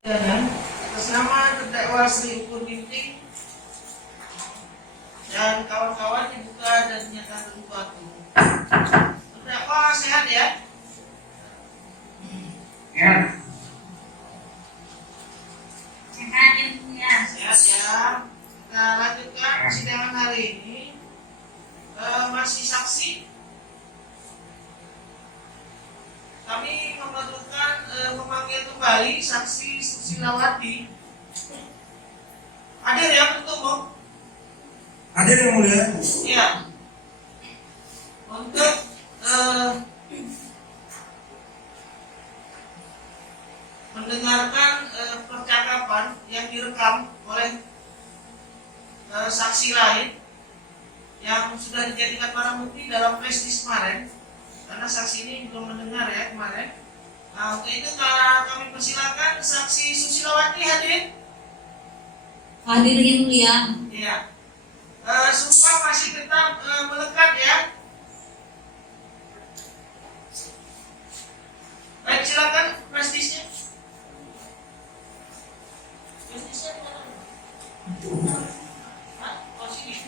Atas nama terdakwa Sri Ukur Ginting dan kawan-kawan dibuka dan dinyatakan terbuka. Terdakwa sehat ya? Ya. Sehat ya. Kita lanjutkan persidangan hari ini. Masih saksi. Kami memanggil kembali saksi Susilawati. Hadir ya untuk umum? Hadir yang mulia. Iya. Untuk mendengarkan percakapan yang direkam oleh saksi lain yang sudah dijadikan barang bukti dalam prestis kemarin, karena saksi ini belum mendengar ya kemarin. Nah, untuk itu kami persilakan saksi Susilawati hadir. Hadir yang mulia. Iya. Sumpah masih tetap melekat ya. Baik, silakan prestisnya. Prestisnya mana? Hah? Oh, sini.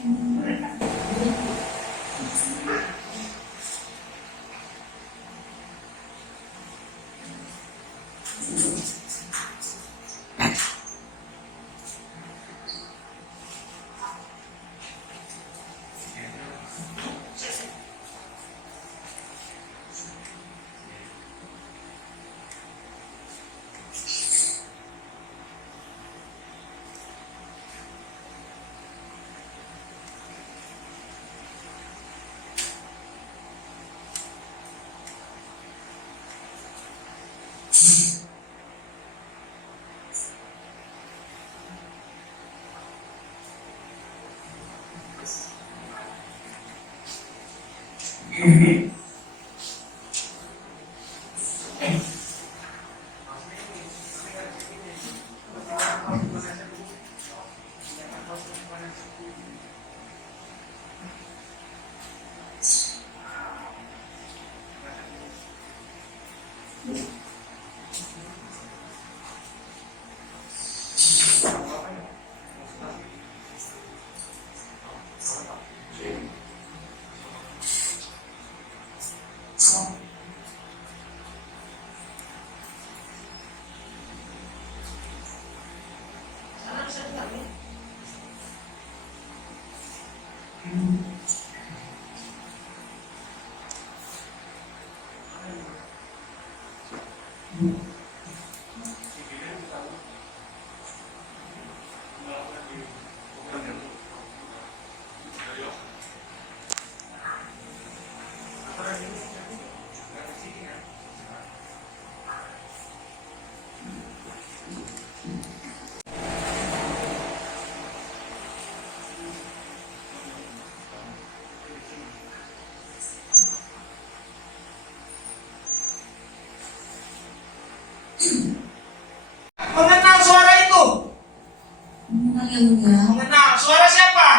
Mengenal suara itu? Mengenal yang mulia. Mengenal. Suara siapa?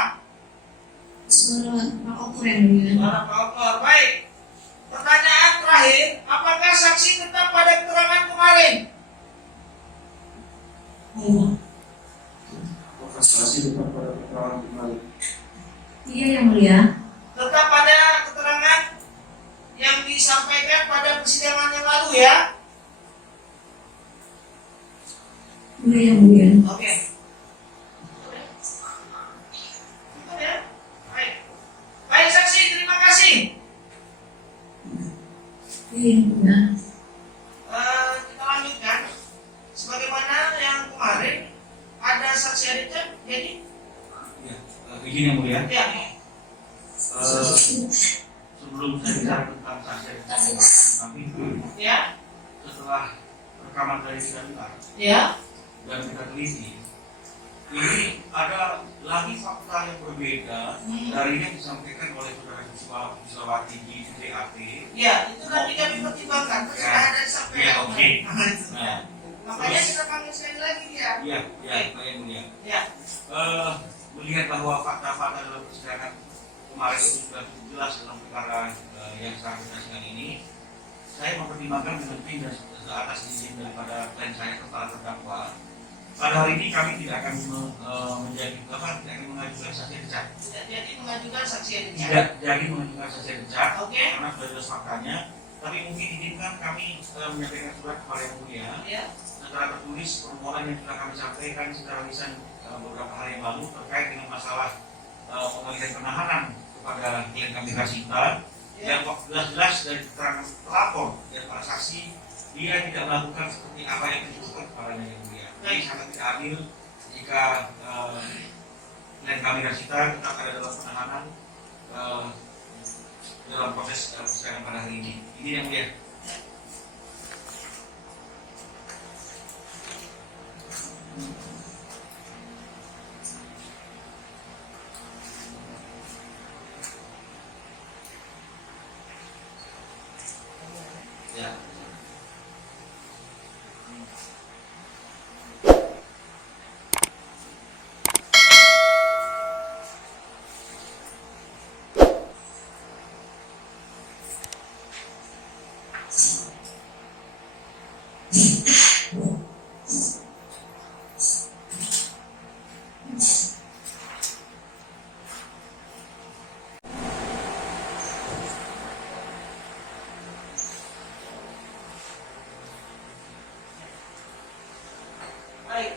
Suara Pak Okur yang mulia. Suara Pak Okur. Baik. Pertanyaan terakhir, apakah saksi tetap pada keterangan kemarin? Iya. Apakah saksi tetap pada keterangan kemarin? Iya yang mulia. Tetap pada keterangan yang disampaikan pada persidangan yang lalu ya? Iya yang mulia. Oke. Cukup ya? Baik. Baik saksi, terima kasih. Iya yang mulia. Kita lanjutkan. Sebagaimana yang kemarin ada saksi Richard, jadi Ya, izin yang mulia. ya. Sebelum saya bicara tentang saksi kami, Ya. setelah rekaman dari kita dengar Ya. dan kita teliti, ini ada lagi fakta yang berbeda dari yang disampaikan oleh saudara Susilawati di TAP. Ya, itu nanti kami pertimbangkan. Terus Ya. ada sampai. Ya, oke. Nah, Makanya kita panggil sekali lagi ya. iya, Pak yang mulia. Ya. Melihat bahwa fakta-fakta dalam persidangan kemarin itu sudah jelas dalam perkara yang sangat ini, saya mempertimbangkan penting dan atas izin daripada klien saya kepada terdakwa. Pada hari ini kami tidak akan tidak akan mengajukan saksi dicat. Jadi mengajukan saksi yang dicat. Tidak jadi mengajukan saksi dicat. Oke. Karena sudah jelas faktanya. Tapi mungkin izinkan kami menyampaikan surat kepada yang mulia. Ya. Secara tertulis permohonan yang sudah kami sampaikan secara lisan beberapa hari yang lalu terkait dengan masalah pengalihan penahanan kepada klien kami Rasita. Yang jelas-jelas dari keterangan pelapor dan para saksi dia tidak melakukan seperti apa yang disebutkan kepadanya yang mulia. Ini sangat tidak adil jika klien kami Rasita tetap ada dalam penahanan dalam proses persidangan pada hari ini. Ini yang mulia. Ya. Baik.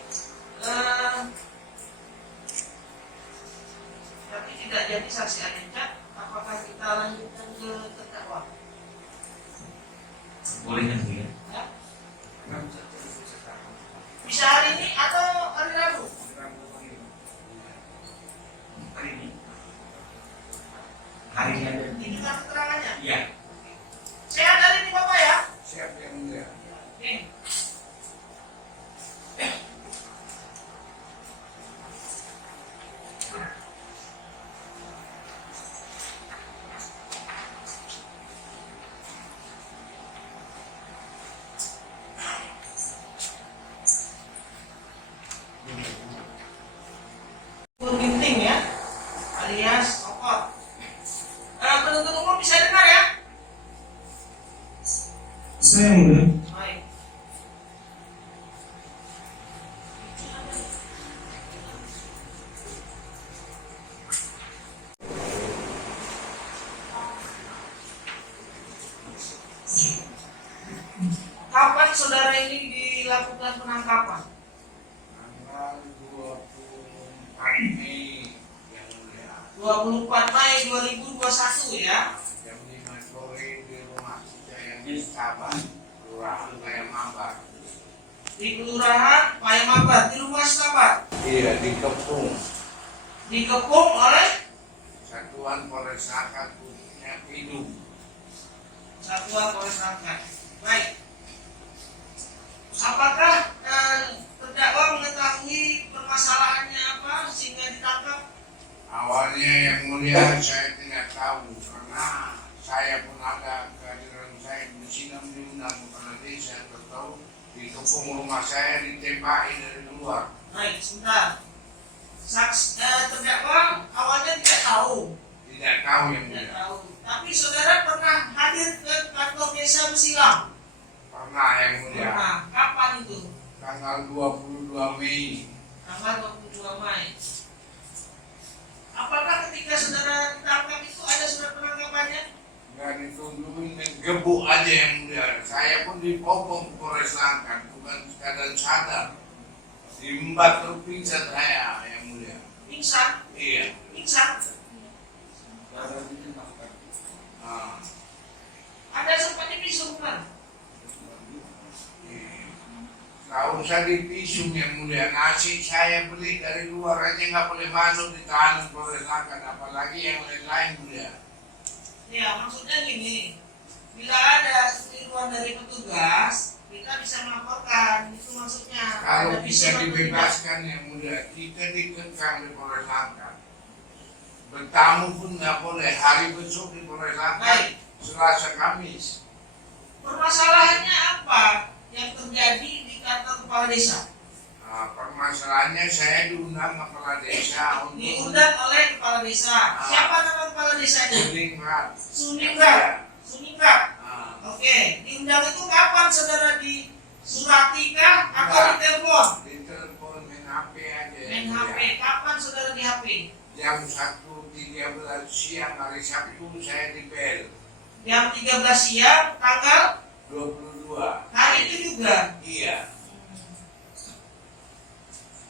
Tapi tidak jadi saksi Ayencat, apakah kita lanjutkan ke terdakwa? Boleh kan ya? Ya. Bisa hari ini atau hari Rabu? Hari ini. Hari ini ada. Ini kan keterangannya. Iya. Sehat hari ini Bapak ya? Siap yang mulia. Oke. Gunting ya, alias kokot. Penuntut umum bisa dengar ya? Saya yang mulia. Baik. Kapan saudara ini dilakukan penangkapan? Tanggal 24 Mei yang mulia. 24 Mei 2021 ya. Jam 5 sore di rumah saya yang di Sabah, Kelurahan Payamabar. Di Kelurahan Payamabar, di rumah sahabat. Iya, dikepung. Dikepung oleh Satuan Polres Langkat khususnya Pidum. Satuan Polres Langkat. Baik. Apakah terdakwa mengetahui permasalahannya apa sehingga ditangkap? Awalnya yang mulia saya tidak tahu karena saya pun ada kehadiran saya di sini diundang kepala desa atau dikepung rumah saya ditembaki dari luar. Baik, sebentar. Terdakwa awalnya tidak tahu. Tidak tahu yang Tidak mulia. tahu. Tapi saudara pernah hadir ke kantor desa Besilang? Pernah yang mulia. Pernah. Kapan itu? Tanggal 22 Mei. Tanggal 22 Mei. Apakah ketika saudara ditangkap itu ada surat penangkapannya? Nggak ditunjukin, menggebuk aja yang mulia. Saya pun dipopong Polres Langkat, bukan sekadar sadar. Diembat terpingsan saya yang mulia. Pingsan? Iya. Pingsan? Ah, Ada sempat dipisum kan? iya. Tahu saya dipisum yang mulia. Nasi saya beli dari luar aja nggak boleh masuk di tahanan Polres Langkat, apalagi yang lain-lain mulia. Ya, maksudnya gini. Bila ada keliruan dari petugas, kita bisa melaporkan. Itu maksudnya. Kalau Ada bisa pisum atau tidak. dibebaskan yang mulia, kita dikekang di Polres Langkat. Bertamu pun nggak boleh. Hari besok di Polres Langkat, Baik. Selasa Kamis. Permasalahannya apa yang terjadi di kantor kepala desa? Nah, permasalahannya saya diundang kepala desa untuk Diundang oleh kepala desa. Siapa nama kepala desanya? Suningrat. Suningrat. Suningrat. Nah, Oke, diundang itu kapan saudara, di surati kah atau di telepon? Di telepon, main HP aja. Main HP. Kapan saudara di HP? Jam 1.13 siang hari Sabtu saya di bel. Jam 13 siang tanggal 22. hari itu juga Iya.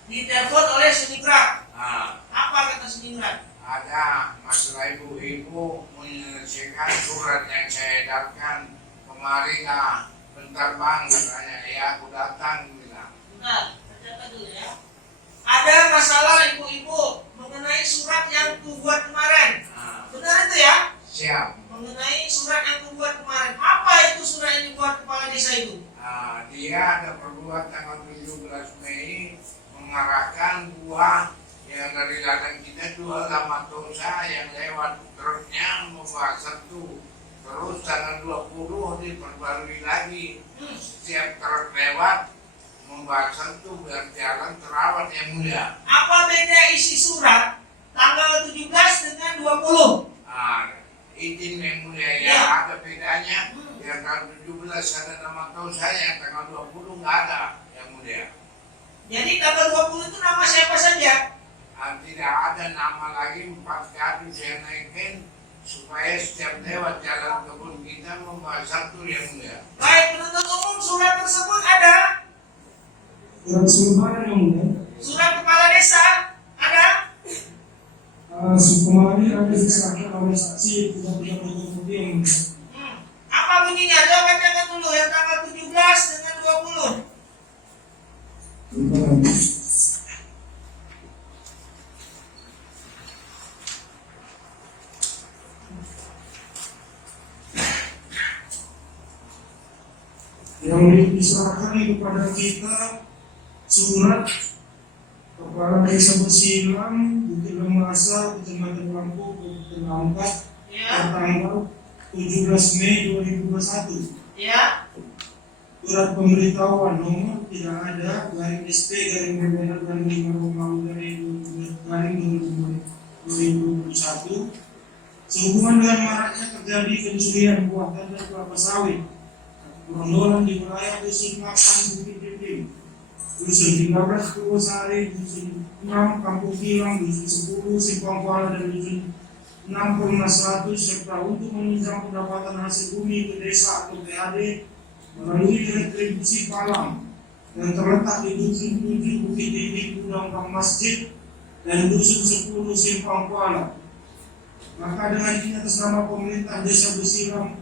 ditelepon oleh Sunigrat. Nah, Apa kata Sunigrat? ada masalah ibu-ibu menyelesaikan surat yang saya edarkan kemarin lah. Bentar bang, katanya. Ya aku datang bilang. Bentar, catat dulu ya. Ada masalah ibu-ibu mengenai surat yang kubuat kemarin. Nah, Benar itu ya? siap. Mengenai surat yang kubuat kemarin. Apa itu surat yang dibuat kepala desa itu? Nah, dia ada perbuatan tanggal 17 Mei mengarahkan buah yang dari ladang kita 2 lama dosa yang lewat truknya membawa satu. Terus tanggal 20 diperbarui lagi. Setiap truk lewat membawa satu biar jalan terawat yang mulia. Apa beda isi surat tanggal 17 dengan 20? Nah, izin yang mulia ya, Ya. ada bedanya. Yang tanggal 17 ada nama dosa, yang tanggal 20 nggak ada yang mulia. Jadi tanggal 20 itu nama siapa saja? Tidak ada nama lagi, 4 kali saya naikin supaya setiap lewat jalan kebun kita membawa satu yang mulia. Baik, penuntut umum, surat tersebut ada? Surat Sultan yang mulia, Surat kepala desa ada? Sukumari ada disahkan oleh saksi tidak berhenti yang mulia. Apa bunyinya? Coba bacakan dulu yang tanggal 17 dengan 20. Bentar lagi. Yang diserahkan kepada kita surat Kepala Desa Besilam, Bukit Lemasa, Kecamatan Lampung, Kabupaten Langkat, Ya, tanggal 17 Mei 2021. ya. Surat pemberitahuan nomor tidak ada garing SP garing BBR garing 5 Romawi garing 2021 sehubungan dengan maraknya terjadi pencurian buah dan kelapa sawit perondolan di wilayah Dusun 8 Bukit Dinding, Dusun 13 Purwosari, Dusun 6 Kampung Kilang, Dusun 10 Simpang Kuala dan Dusun 6 Perumnas 100 serta untuk menunjang pendapatan hasil bumi ke desa atau PAD melalui retribusi palang yang terletak di Dusun 7 Bukit Dinding Gudang Kang Masjid dan Dusun 10 Simpang Kuala. Maka dengan ini atas nama pemerintah Desa Besilam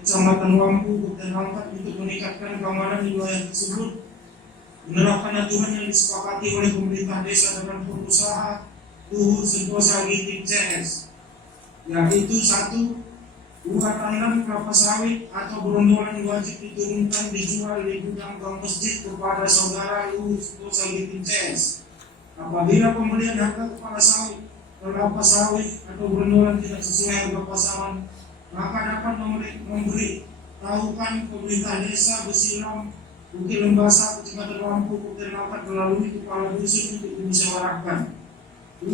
Kecamatan Lampu, Kabupaten Langkat untuk meningkatkan keamanan di wilayah tersebut, menerapkan aturan yang disepakati oleh pemerintah desa dengan pengusaha Luhur Sentosa Giting CS, yaitu 1. Buah tanam kelapa sawit atau berondolan wajib diturunkan dijual di gudang bank masjid kepada saudara Luhur Sentosa Giting CS. Apabila pembelian harga kepala sawit, kelapa sawit atau berondolan tidak sesuai harga pasaran, maka dapat memberi tahukan pemerintah desa Besilam, Bukit Lembasa, Kecamatan Lampu, Kabupaten Langkat melalui kepala dusun untuk dimusyawarahkan. 2.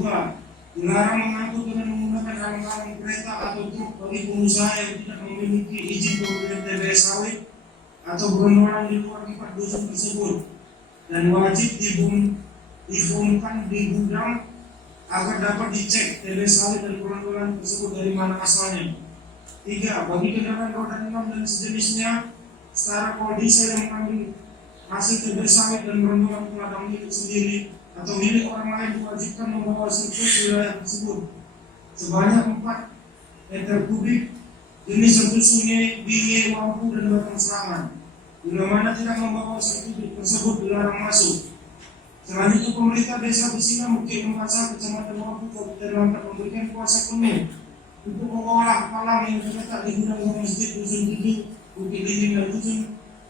Dilarang mengangkut dengan menggunakan alang-alang kereta atau truk bagi pengusaha yang tidak memiliki izin pembelian TBS sawit atau berondolan di luar 4 dusun tersebut, dan wajib dibongkar di gudang agar dapat dicek TBS sawit dan berondolan tersebut dari mana asalnya. 3. Bagi kendaraan roda 6 dan sejenisnya, setara kalau diesel yang mengambil hasil TBS sawit dan berondolan ke ladang milik sendiri atau milik orang lain diwajibkan membawa sirkuit wilayah tersebut sebanyak 4 meter kubik jenis satu sungai, binge, lampu, dan batang serangan. Bila mana tidak membawa sirkuit tersebut dilarang masuk. Selanjutnya pemerintah desa Besilam Bukit Lembasa Kecamatan Lampu Kabupaten Langkat memberikan kuasa penuh untuk mengolah palang yang terletak di gudang masjid Dusun 7 Bukit Dinding dan Dusun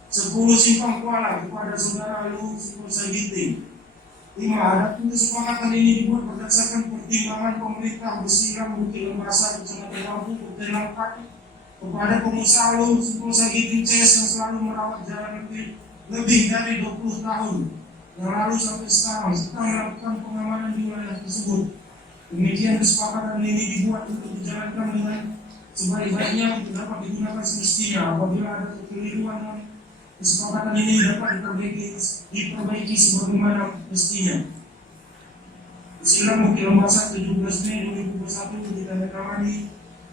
10 Simpang Kuala kepada saudara Luhur Sentosa Giting. 5. Adapun kesepakatan ini dibuat berdasarkan pertimbangan pemerintah Besilam Bukit Lembasa Kecamatan Lampu Kabupaten Langkat kepada pengusaha Luhur Sentosa Giting CS yang selalu merawat jalan lebih dari 20 tahun yang lalu sampai sekarang serta melakukan pengamanan di wilayah tersebut. Demikian kesepakatan ini dibuat untuk dijalankan dengan sebaik-baiknya untuk dapat digunakan semestinya. Apabila ada kekeliruan dan kesepakatan ini dapat diperbaiki sebagaimana mestinya. Usilang Bukit Lombasa 17 Mei 2021 ditandatangani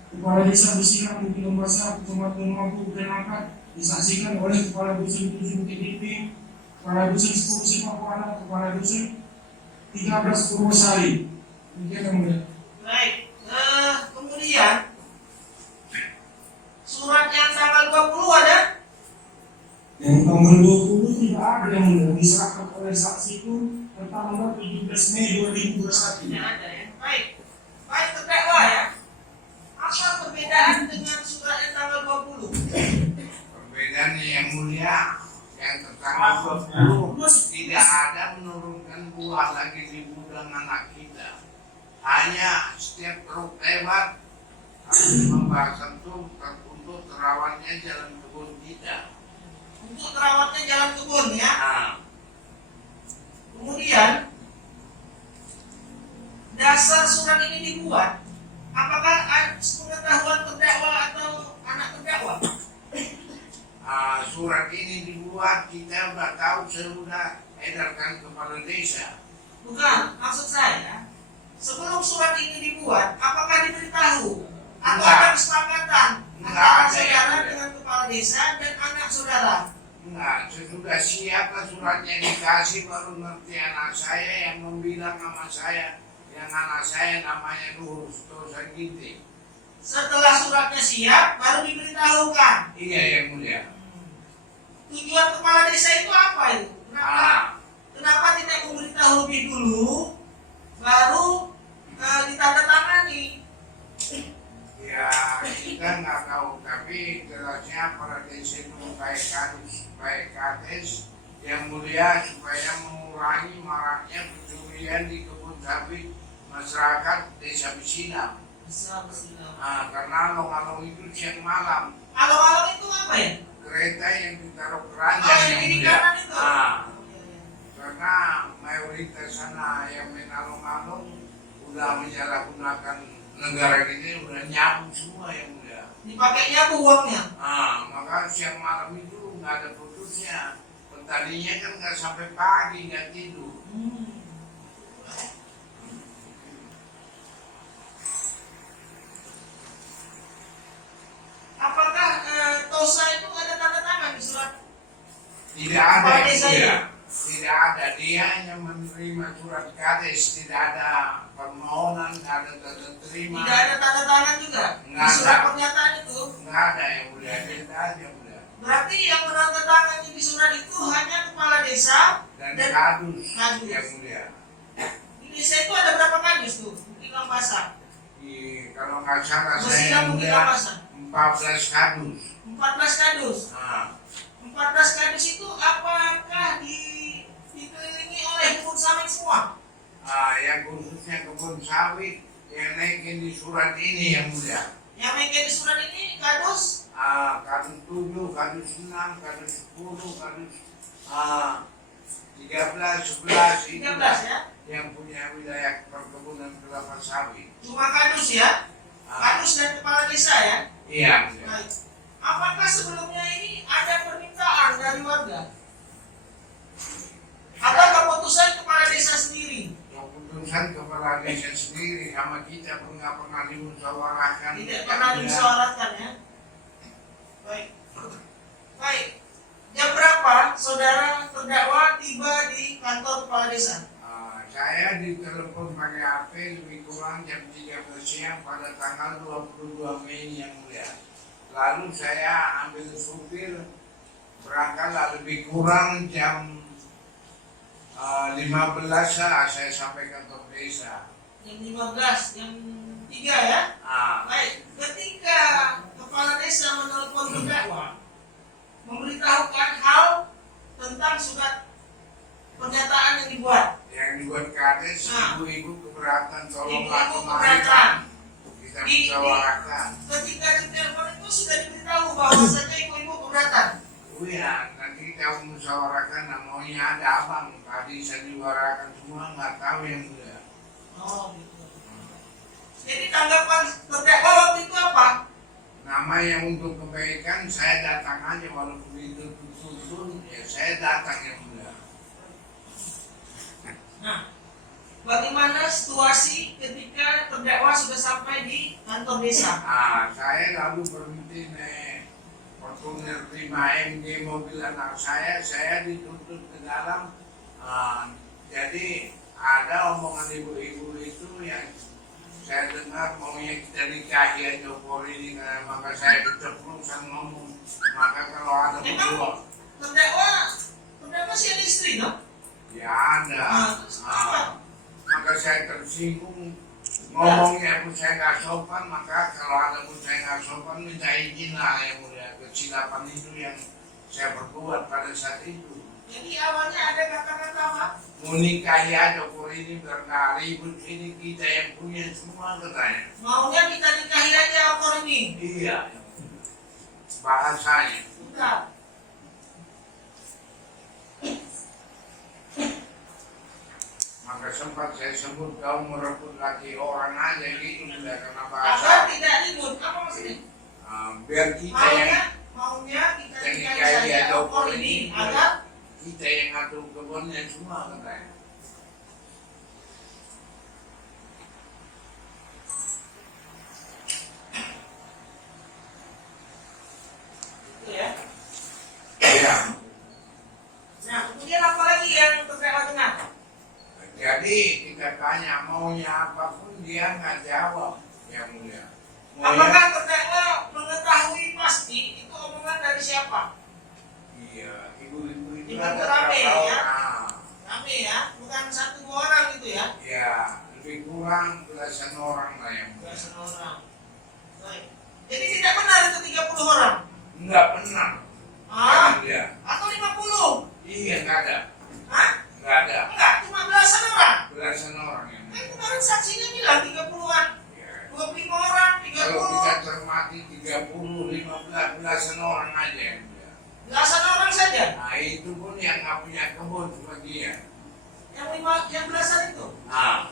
Kepala Desa Usilang Bukit Lombasa, Kecamatan Mampu Penangkat, disaksikan oleh Kepala Dusun 7 Bukit Diping, Kepala Dusun 10 Sipakuala, Kepala Dusun 13 Purwosari. Demikian yang mulia. Baik, kemudian surat yang tanggal 20 ada? Yang tanggal 20 tidak ada yang mulia, diserahkan oleh saksi itu tanggal 17 Mei 2021. Tidak ada ya. Baik, baik terdakwa ya. Apa perbedaan dengan surat yang tanggal 20? Perbedaannya yang mulia, yang tanggal 20 tidak ada menurunkan buah lagi di gudang anak kita. Hanya setiap truk lewat harus membahasan tuh untuk terawatnya jalan kebun kita. Untuk terawatnya jalan kebun ya. Nah, Kemudian dasar surat ini dibuat, apakah pengetahuan terdakwa atau anak terdakwa? surat ini dibuat kita udah tahu, sudah edarkan kepada desa. Bukan, maksud saya sebelum surat ini dibuat, apakah diberitahu atau Enggak. ada kesepakatan Enggak antara ada saudara yang- dengan kepala desa dan anak saudara? Enggak, sudah siap lah suratnya dikasih, baru ngerti anak saya yang membilang sama saya, yang anak saya namanya Nur Stosa Ginting. Setelah suratnya siap, baru diberitahukan. Iya yang mulia. Tujuan kepala desa itu apa itu? Kenapa Ah, tidak memberitahu lebih dulu, baru ditandatangani? ya kita nggak tahu, tapi jelasnya para desa itu baik kades yang mulia supaya mengurangi maraknya pencurian di kebun sawit masyarakat desa Bisinam. Karena along-along itu siang malam Along-along itu apa ya? kereta yang ditaruh Oh, keranjang yang yang di mulia. kanan itu. Karena mayoritas sana yang main along-along udah menyalahgunakan negara ini, udah nyambung semua yang mulia. Dipakainya apa uangnya? Maka siang malam itu nggak ada putusnya. Petaninya kan nggak sampai pagi nggak tidur. Apakah Tosa itu ada tanda tangan di surat? Tidak ada Kepala yang desa mulia. ini? Tidak ada, dia hanya menerima surat kades, tidak ada permohonan, tidak ada tanda terima. Tidak ada tanda tangan juga di Nggak surat ada. pernyataan itu. Nggak ada yang mulia, tidak ada yang mulia. Berarti yang menandatangani di surat itu hanya kepala desa Dan dan kadus kadus. yang mulia. di desa itu ada berapa kadus tuh? Bukit Lombasa. Kalau nggak salah saya Masih yang Bukit mulia Lombasa. 14 kadus. 14 kadus. 14 kadus itu apakah dikelilingi oleh kebun sawit semua? Yang khususnya kebun sawit yang naikin di surat ini yang mulia. Yang main di surat ini kadus Kadus 7, kadus 6, kadus 10, kadus 13, 11 itu 13 ya. yang punya wilayah perkebunan kelapa sawit. Cuma kadus ya. Kadus dan kepala desa ya. Iya, mulia. Baik. Apakah sebelumnya ini ada permintaan dari warga? Atau keputusan kepala desa sendiri? Keputusan kepala desa sendiri sama kita pun nggak pernah dimusyawarahkan. Tidak pernah dimusyawarahkan ya. Baik. Baik. Jam berapa saudara terdakwa tiba di kantor kepala desa? Saya ditelepon pakai HP lebih kurang jam 13 siang pada tanggal 22 Mei yang mulia. Lalu saya ambil supir berangkat lebih kurang jam 15 saya sampai kantor desa. Jam 15, jam 3 ya. Baik, ketika kepala desa menelpon terdakwa memberitahukan hal tentang surat pernyataan yang dibuat. Yang dibuat kades, ibu-ibu keberatan, tolonglah Ibu-ibu kemari keberatan. kita musyawarahkan. Ketika ditelepon itu sudah diberitahu bahwasanya ibu-ibu keberatan. Iya, nanti kita musyawarahkan, namanya ada abang, tadi saya diwarakan semua nggak tahu yang mulia. Oh gitu. Jadi tanggapan terdakwa waktu itu apa? namanya untuk kebaikan saya datang aja walaupun itu tuntun ya saya datang yang mulia. Nah, bagaimana situasi ketika terdakwa sudah sampai di kantor desa? Saya lalu berhenti naik Fortuner Prima MG mobil anak saya dituntut ke dalam. Jadi ada omongan ibu-ibu itu yang saya dengar maunya kita nikahi aja Polri ini, maka saya keceplosan ngomong. Maka kalau ada berdua, terdakwa si ada istri, no? ya ada. Terus apa? Maka saya tersinggung ngomongnya pun saya nggak sopan. Maka kalau ada pun saya nggak sopan minta izin lah yang mulia. Kesilapan itu yang saya perbuat pada saat itu. Jadi awalnya ada kata-kata apa? Mau nikahi aja Polri ini biar nggak ribut, ini kita yang punya semua katanya. Maunya kita nikahi aja opor ini. Iya, bahasanya. Sudah. Maka sempat saya sebut kau merebut laki orang aja gitu, sudah karena Agar bahasa. tidak ribut, apa maksudnya? Biar kita yang Maunya kita nikahi nikahi saja aja opor Polri ini ini, agar kita yang ngatur kebunnya semua katanya. itu ya. Iya. Nah, kemudian apa lagi yang terdakwa dengar? Jadi kita tanya maunya apapun dia nggak jawab yang mulia. Apakah terdakwa mengetahui pasti itu omongan dari siapa? Iya, ibu-ibu itu Ibu ada rame, berapa ya? orang? Rame ya, bukan 1-2 orang gitu ya? Ya, lebih kurang belasan orang lah yang mulia. Belasan orang. Baik. Jadi tidak benar itu 30 orang? Enggak pernah. Ah? Dia. Atau 50? Iya, enggak ada. Hah? Enggak ada. Enggak, cuma belasan orang. Belasan orang yang Kan kemarin saksinya bilang 30-an, ya. 25 orang, Kalau kita 30, cermati 30, 15, belasan orang aja yang mulia. belasan orang saja. Nah, itu pun yang nggak punya kebun cuma dia. Yang belasan itu. Nah,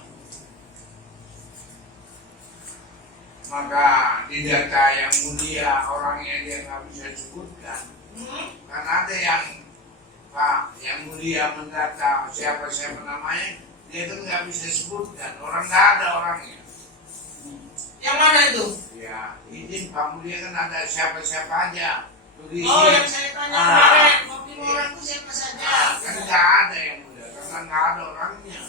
maka di data yang mulia orangnya dia nggak bisa sebutkan. Kan ada yang Pak yang mulia mendata siapa namanya, dia kan nggak bisa sebutkan. Orang nggak ada orangnya. Yang mana itu? Ya, izin Pak Mulia kan ada siapa aja. Tulis. Oh, yang saya tanya kemarin, 25 orang itu siapa saja? Kan nggak ada yang mulia, karena nggak ada orangnya.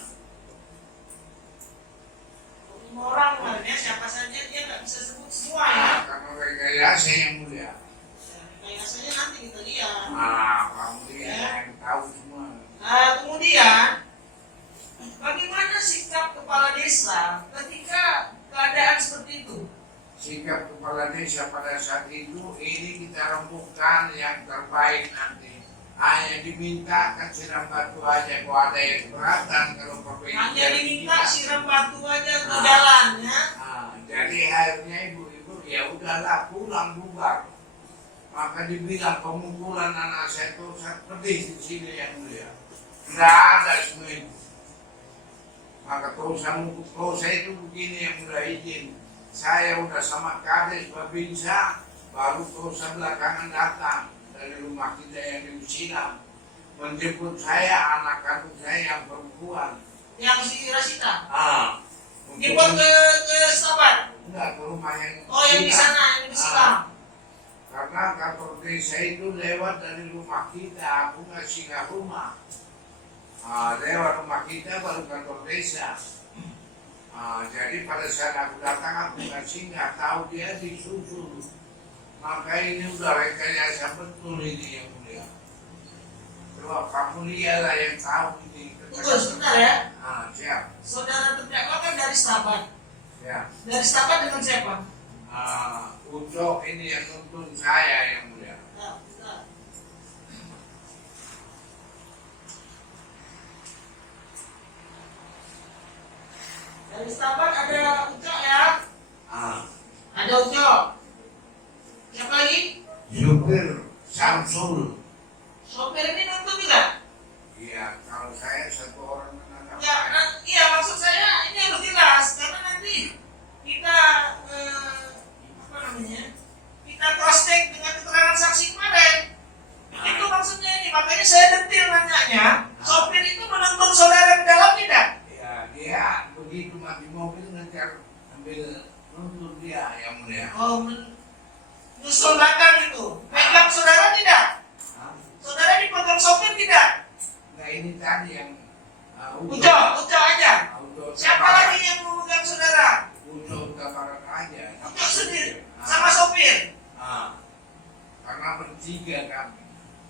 25 orang kemarin ya, siapa saja dia nggak bisa sebut semua ya. Karena rekayasa yang mulia. Rekayasanya nanti kita lihat. Pak Mulia yang tahu semua. Nah, kemudian bagaimana sikap kepala desa ketika keadaan seperti itu? Sikap kepala desa pada saat itu ini kita rembukan yang terbaik nanti. Hanya diminta kan siram batu aja, kalau ada yang keberatan kalau perbaiki. Hanya diminta siram batu aja ke jalan ya. Jadi akhirnya ibu-ibu ya udahlah pulang bubar. Maka dibilang pemukulan anak saya itu sangat pedih di sini yang mulia. Tidak ada semua itu. Maka kalau saya itu begini yang udah izin. Saya udah sama kades Babinsa, baru Kosa belakangan datang dari rumah kita yang di Usilam menjemput saya, anak kandung saya yang perempuan. Yang si Rasita. Untuk Dibuat ke Sabar. enggak ke rumah yang Oh, yang di sana, yang di Silam. Karena kantor desa itu lewat dari rumah kita, aku nggak singgah rumah. Lewat rumah kita baru kantor desa. Jadi pada saat aku datang aku nggak singgah, tahu dia disusul. Maka ini udah rekayasa betul ini yang mulia. Coba kamu lihat lah yang tahu ini. Betul, sebentar ya. Siap. Saudara terdakwa kan dari Stabat. Siap. Dari Stabat dengan siapa? Ucok ini yang nuntun saya yang mulia. Ya, bentar. Dari Stabat ada Ucok ya. Ada Ucok. Siapa lagi? Supir Samsul. Sopir ini nuntut juga? Iya, kalau saya satu orang menangkap Ya, iya maksud saya ini harus jelas karena nanti kita apa namanya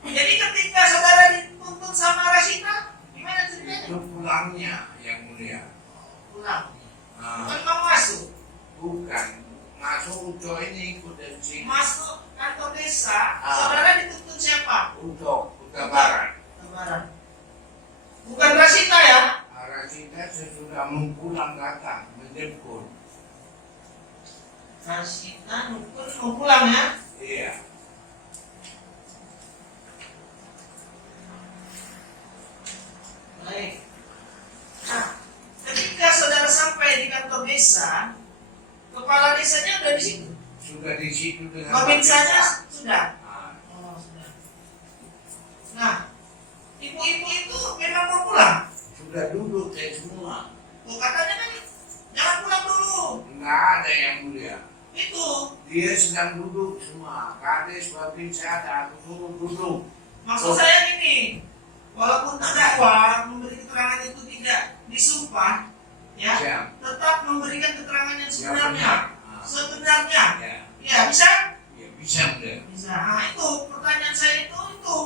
Jadi ketika saudara dituntut sama Rasita, gimana ceritanya? Itu pulangnya yang mulia. Pulang. Nah, Bukan kamu masuk. bukan masuk Ujo ini ikut dari sini. Masuk kantor desa, Ah. saudara dituntut siapa? Ujo Kuta Barat. Lebaran. Bukan Rasita ya? Rasita sesudah pulang datang menjemput. Rasita nukun mau pulang ya? Iya. Baik. Nah, ketika saudara sampai di kantor desa, kepala desanya udah di situ. Sudah di situ dengan Babinsanya sudah. Nah, Oh, sudah. Nah, ibu-ibu itu memang mau pulang. sudah duduk semua. Oh, katanya kan jangan pulang dulu. Enggak ada yang mulia. Itu Dia sedang duduk semua. Kades babinsa ada suruh duduk. maksud saya gini. Walaupun terdakwa memberi keterangan itu tidak disumpah, ya, Siap. tetap memberikan keterangan yang Yang sebenarnya. benar. Ah, Sebenarnya, ya. ya bisa? Ya, bisa mulia. Bisa. Nah, itu pertanyaan saya itu.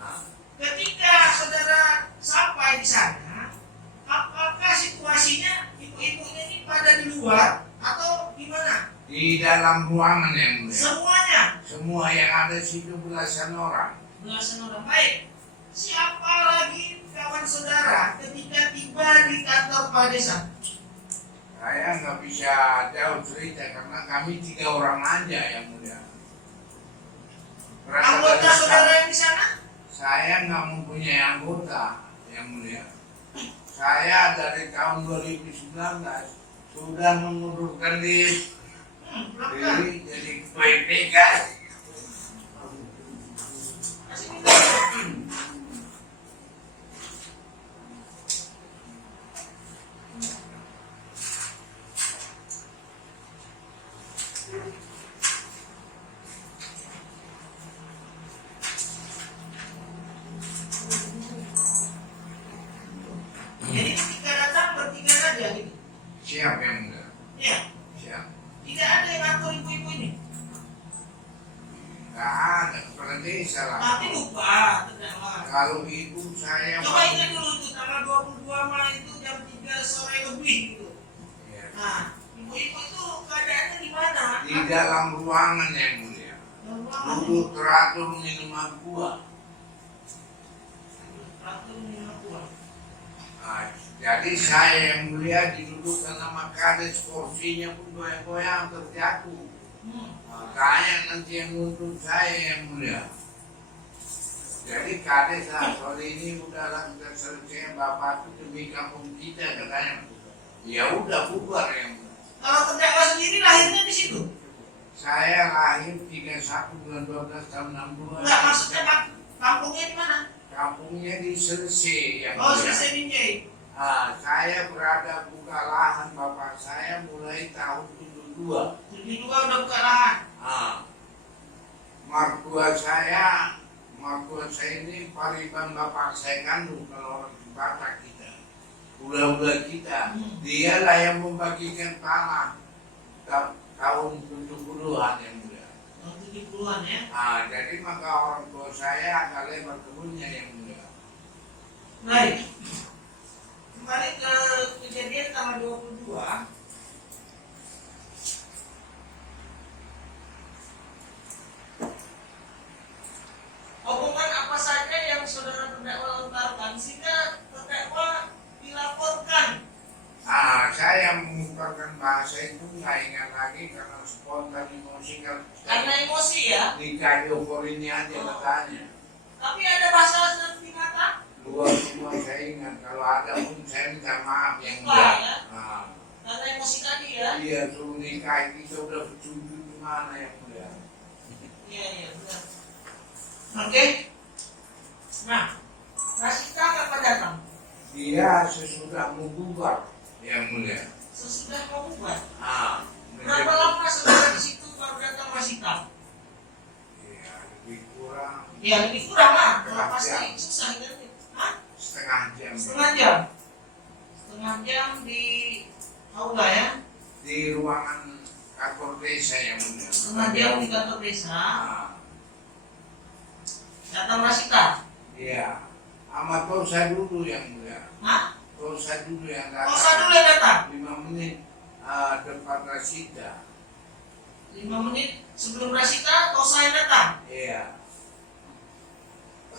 Ah, Ketika saudara sampai di sana, apakah situasinya ibu-ibunya ini pada di luar atau gimana? di dalam ruangan yang mulia. Semuanya Semua yang ada di situ belasan orang. belasan orang. Baik. Siapa lagi kawan saudara ketika tiba di kantor Pak Desa? Saya nggak bisa jauh cerita karena kami 3 orang aja yang mulia. Berangkat Anggota dari saudara yang di sana? Saya nggak mempunyai anggota yang mulia. Saya dari tahun 2019 sudah mengundurkan diri Berapa? jadi ketua IPK. Masih minta. Jadi ketika datang bertiga saja gitu. Siap yang mulia. Ya, Siap. tidak ada yang ngatur ibu-ibu ini. Nggak ada kepala desa lah. Nanti lupa terdakwa. Kalau ibu saya Coba ingat dulu tuh tanggal 22 Maret itu jam 3 sore lebih gitu. Ya. Nah, ibu-ibu itu keadaannya gimana? Di dalam ruangan yang mulia. Dalam ruangan. Duduk teratur minum aqua. Teratur minum buah. Nah, jadi saya yang mulia didudukkan sama kades, kursinya pun goyang-goyang terjatuh. Nah, saya nanti yang nuntut saya yang mulia. Jadi kades lah, soal ini udahlah kita selesai bapak itu demi kampung kita katanya. Ya udah bubar yang mulia. Kalau terdakwa sendiri lahirnya di situ. Saya lahir 31 bulan 12 tahun 62. Enggak, maksudnya kampungnya di mana? Kampungnya di Selesai yang Oh, mulia. Selesai Binjai. Ah, saya berada buka lahan bapak saya mulai tahun 72. Jadi juga udah buka lahan. Ah, mertua saya ini pariban bapak saya kandung kalau orang Batak kita, ula-ula kita. Dialah yang membagikan tanah tahun 70-an yang mulia. Oh, 70-an ya. Ah, jadi maka orang tua saya agak lebar kebunnya yang mulia. Baik. Kembali ke kejadian tanggal 22. Omongan apa saja yang saudara terdakwa lontarkan sehingga terdakwa dilaporkan. Ah, saya mengungkapkan bahasa itu nggak ingat lagi karena spontan emosi Karena emosi ya. di Kadiopor ini aja katanya. Tapi ada bahasa seperti kata Luar semua saya ingat, kalau ada pun saya minta maaf yang Lupa, enggak. ya? Nah, karena emosi tadi ya. iya suruh nikah kita udah setuju gimana yang mulia. Iya iya benar. Oke. Nah, Rasita kapan datang? Dia sesudah membubar yang mulia. Sesudah mau buat. Ah, Berapa lama saudara di situ baru datang Rasita? Iya, lebih kurang Ya lebih kurang lah. Kalau pasti susah kan? Hah? setengah jam Setengah jam. Setengah jam di aula ya. di ruangan kantor desa yang mulia. Setengah jam di kantor desa. Ah, Datang Rasita kau usah dulu yang mulia. Hah? Kau usah dulu yang Kau usah dulu yang datang. 5 menit depan Rasida. 5 menit sebelum Rasita, kau usah yang datang. Iya.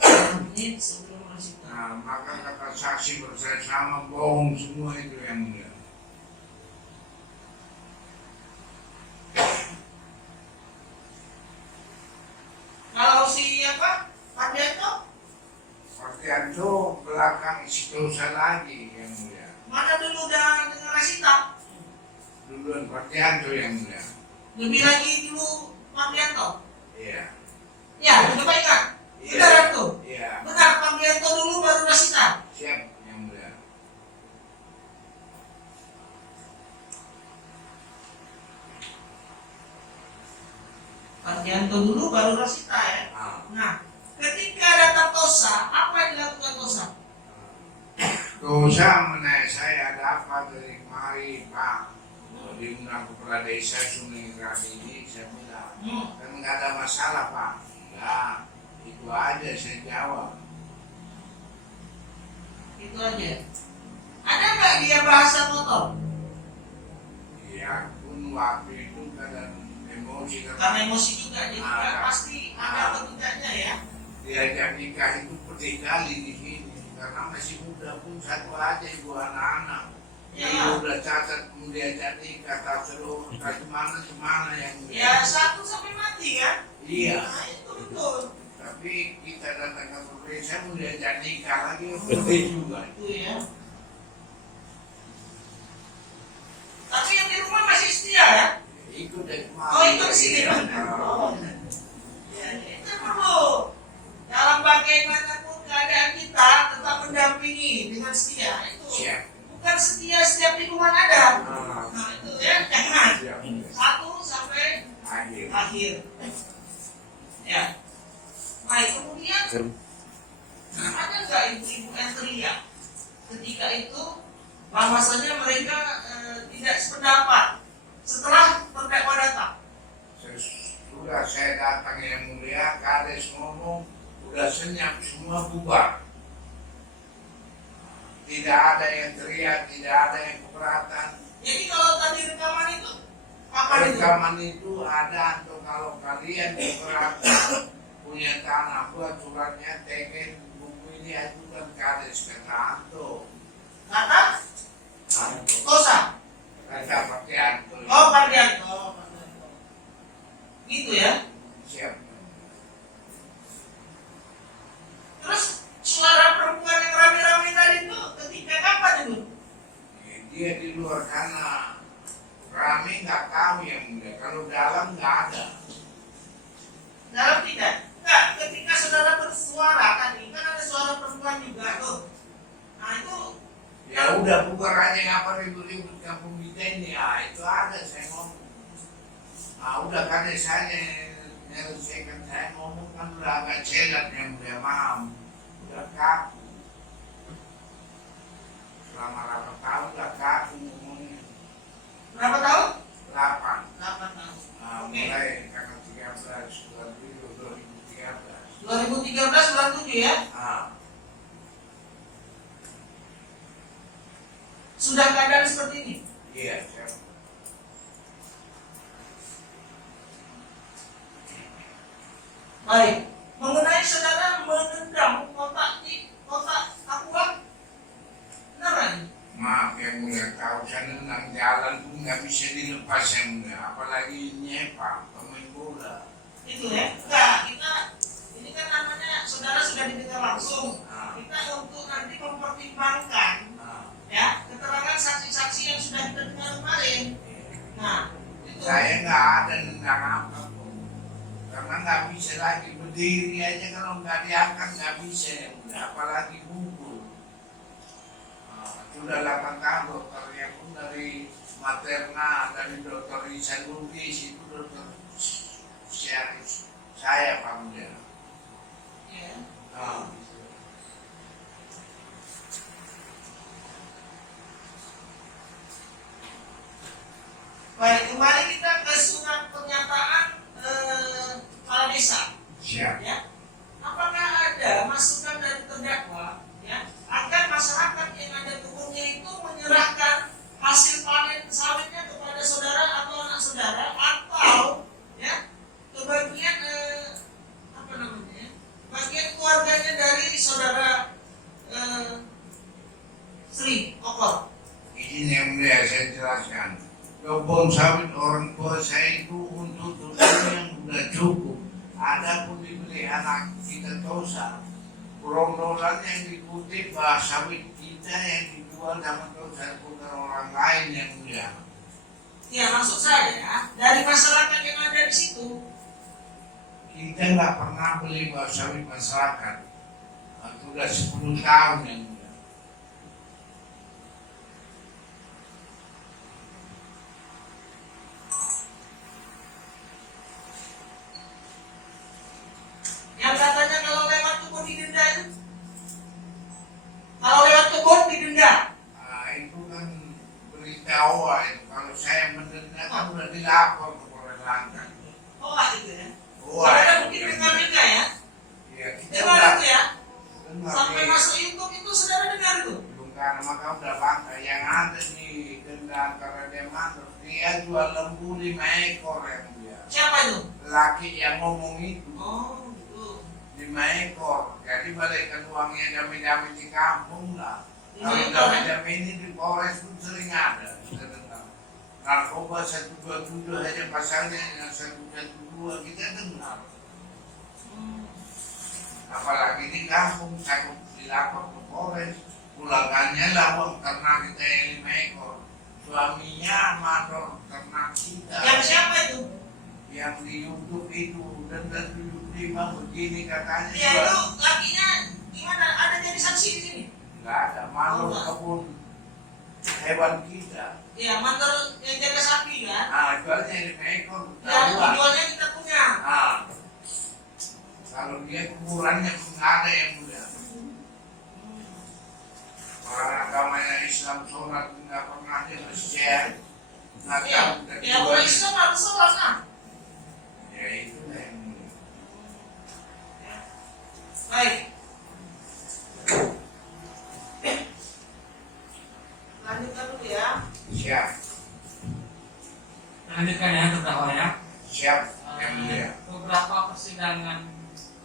5 menit sebelum Rasita. Nah, maka kata saksi bersama bohong semua itu yang mulia. Kalau si apa? Pardianto, Partianto belakang Sitosa lagi yang mulia. mana dulu dengan Rasita? Duluan Partianto yang mulia. Lebih lagi dulu Pardianto. Iya. Ya, coba ingat. Iya. Benar tuh. Iya. Benar, Pardianto dulu baru Rasita. Siap yang mulia. Pardianto dulu baru Rasita ya. Nah, ketika datang Tosa, apa yang dilakukan Tosa? Dosa menaik saya ada apa dari kemari Pak? Diundang kepala desa Sungai Keras ini, saya bilang, kan nggak ada masalah Pak. Enggak, itu aja saya jawab. Itu aja. Ada nggak dia bahasa motor? Ya pun waktu itu kadang emosi Karena emosi juga, jadi Ah, nggak pasti ada atau tidaknya ya. diajak nikah itu pedih kali di sini karena masih muda pun satu aja ibu anak-anak. Ya. Dia udah cacat mau diajak nikah tak seluruh kemana yang Ya 1 sampai mati kan? Iya. Nah, itu betul. Tapi kita datang ke Indonesia mau diajak nikah lagi pedih juga. Itu ya. Tapi yang di rumah masih setia ya? Ikut dari kemana? Oh, itu sini kan? Oh. Ya, itu perlu. Dalam bagaimanapun keadaan kita tetap mendampingi dengan setia. Itu Siap. bukan setia setiap lingkungan ada. Ah, Nah itu ya, jangan. siap. 1 sampai Akhir. akhir. Ya. Baik, kemudian ada nggak ibu-ibu yang teriak ketika itu bahwasanya mereka tidak sependapat setelah terdakwa datang? Sudah saya datang yang mulia, kades ngomong, udah senyap semua bubar. Tidak ada yang teriak, tidak ada yang keberatan. Jadi kalau tadi rekaman itu apa itu? Rekaman itu ada untuk kalau kalian keberatan punya tanah buat suratnya teken buku ini ajukan kades ke Anto. Kata Tosa. Kata pakai Anto. Oh, Pardianto. Gitu ya. Siap. Terus suara perempuan yang rame-rame tadi itu ketika kapan itu? Dia di luar sana rame nggak tahu yang mulia. Kalau dalam nggak ada. Dalam tidak? Enggak, ketika saudara bersuara tadi, kan ada suara perempuan juga tuh. Nah itu, Ya udah bubar aja ngapa ribut-ribut kampung kita ini. Ah itu ada saya ngomong. Ah udah kan saya nyelesaikan saya ngomong kan udah agak celat yang mulia maaf. Udah kaku. Selama 8 tahun udah kaku ngomongnya. berapa tahun? 8. 8 tahun. Nah, Oke. mulai karena 13 bulan 2013. 2013 bulan 7 ya? Ah, Sudah keadaan seperti ini? iya, siap. Baik. Mengenai saudara menendang kotak akuan, benar kan? Maaf yang mulia, tahu saya nendang jalan pun nggak bisa dilepas yang mulia, apalagi nyepak pemain bola. Itu ya? Enggak, kita ini kan namanya saudara sudah didengar langsung. Ah, Kita untuk nanti mempertimbangkan ah. ya keterangan saksi-saksi yang sudah kita dengar kemarin. Nah, itu. Saya nggak ada nendang apapun, karena nggak bisa lagi berdiri aja kalau nggak diangkat nggak bisa yang mulia, apalagi bungkul. Sudah 8 tahun dokternya pun dari Materna, dari dokter Isan Lugis itu dokter saya Pak Mulia. Ya. Ah. Baik, kembali kita ke surat pernyataan kepala desa. Siap. Ya, apakah ada masukan dari terdakwa ya kebun sawit orang tua saya itu untuk tujuan yang sudah cukup. Ada pun dibeli anak kita Tosa, gerombolan yang dikutip sawit kita yang dijual sama Tosa bukan orang lain yang mulia. Ya maksud saya ya, dari masyarakat yang ada di situ. Kita nggak pernah beli sawit masyarakat. Sudah 10 tahun yang mulia. Yang katanya kalau lewat kebun didenda itu. Kalau lewat kebun didenda. Nah, itu kan beritahu itu. Kalau saya mendengar kan udah dilapor ke Polres Langkat. Oh gitu ya. Wah, Saudara mungkin dengar ya. ya, kita Dengar udah itu ya. dengar, Sampai ya. masuk YouTube itu saudara dengar itu. Belum karena maka udah bangga yang ada di Kendal karena dia mantul. Dia jual lembu 5 ekor yang dia. Siapa itu? Laki yang ngomong itu Oh gitu. 5 ekor. Jadi balikkan uangnya jamin-jamin di kampung lah. 5 Kalau ekor, jamin-jamin ini di Polres pun sering ada. Kita dengar. Narkoba 127 aja pasalnya yang 112 kita dengar. Apalagi di kampung saya dilapor ke Polres. Pulangannya lah uang ternak kita yang 5 ekor. Suaminya mandor ternak kita. Yang siapa itu? Yang di YouTube itu dan 75 begini katanya. Dia itu lakinya gimana? Ada jadi saksi di sini? Enggak ada mandor kebun hewan kita. Iya, mantel yang jaga sapi kan? Jualnya 5 ekor. Ya, jualnya kita punya. Kalau dia kuburannya pun nggak ada yang muda. Orang agamanya Islam sholat nggak pernah dia share. Nggak Iya, tahu dari ya orang Islam harus sholat kan? Ya itu yang muda. Baik. Lanjutkan dulu ya. Siap, Lanjutkan ya terdakwa ya. siap yang muda. Beberapa persidangan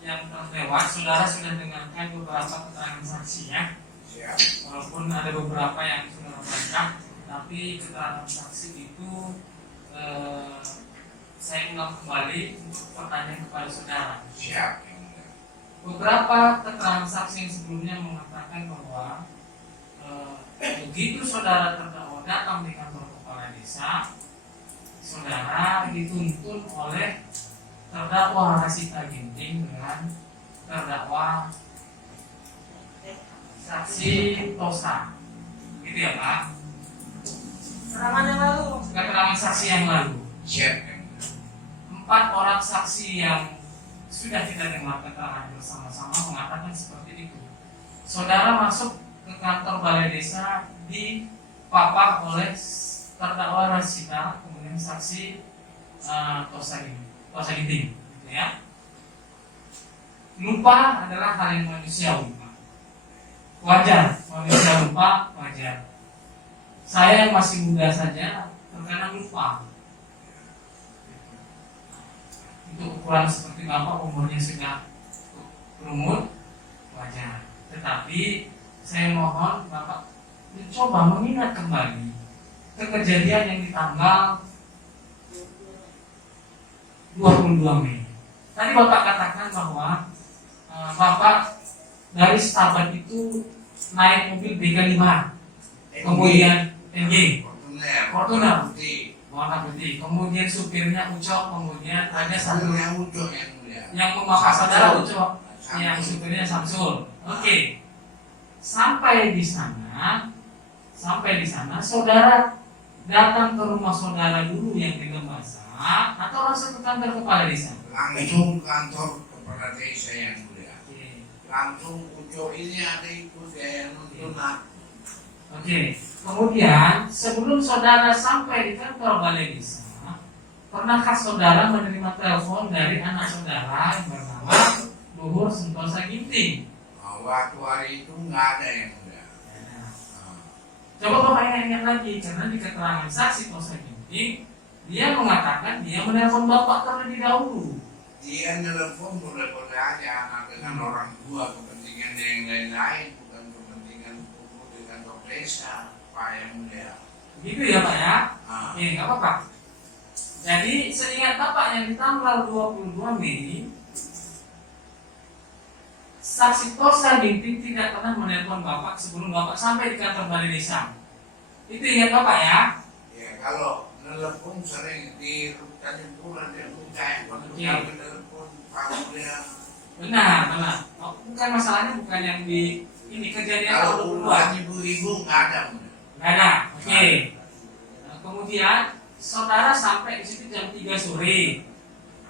yang terlewat, saudara sudah dengarkan beberapa keterangan saksi ya. Siap. Walaupun ada beberapa yang saudara bantah, tapi keterangan saksi itu saya ulang kembali untuk pertanyaan kepada saudara. Siap yang muda. Beberapa keterangan saksi yang sebelumnya mengatakan bahwa begitu saudara terdakwa datang di kantor kepala desa, saudara dituntun oleh terdakwa Rasita Ginting dengan terdakwa saksi Tosa, gitu ya Pak? Keterangan yang lalu. Keterangan saksi yang lalu, Siap yang muda. 4 orang saksi yang sudah kita dengar keterangan bersama-sama mengatakan seperti itu. Saudara masuk ke kantor balai desa dipapah oleh terdakwa Rasita, kemudian saksi Tosa Ginting, gitu ya. Lupa adalah hal yang manusiawi, Pak. Wajar, manusia lupa, wajar. Saya yang masih muda saja terkadang lupa. Untuk ukuran seperti Bapak umurnya sudah berumur, wajar. Tetapi saya mohon Bapak mencoba mengingat kembali ke kejadian yang di tanggal 22 Mei. Tadi Bapak katakan bahwa Bapak dari Stabat itu naik mobil BK5, kemudian NG, Fortuner, warna putih. Kemudian supirnya Ucok, kemudian ada satu yang utuh yang muda. yang memakai saudara Ucok, yang supirnya Samsul. Oke. Sampai di sana, saudara datang ke rumah saudara dulu yang di Lembasa atau langsung ke kantor kepala desa? Langsung kantor kepala desa yang mulia. Oke. Langsung ucok ini ada ikut yang nuntunan. Oke. Kemudian sebelum saudara sampai di kantor balai desa, pernahkah saudara menerima telepon dari anak saudara yang bernama Luhur Sentosa Ginting? Waktu hari itu nggak ada yang mulia. Coba Bapak ingat lagi, karena di keterangan saksi Tosa Ginting, dia mengatakan dia menelpon Bapak terlebih dahulu. Dia nelfon boleh-boleh aja anak dengan orang tua, kepentingan yang lain-lain, bukan kepentingan kumpul di kantor desa, Pak yang mulia. Gitu ya Pak ya? Ah, Oke, nggak apa-apa. Jadi seingat Bapak yang di tanggal 22 Mei, saksi Tosa Ginting tidak pernah menelpon Bapak sebelum Bapak sampai di kantor Balai Desa. Itu ingat Bapak ya? ya kalau nelpon sering di pulang dia bukan, Oke. kalau nelpon kalau dia Benar. Oh, bukan masalahnya bukan yang di ini kejadian kalau tahun 22. puluhan ibu-ibu nggak ada. Nggak ada. Oke. Nah, kemudian saudara sampai di situ jam 3 sore.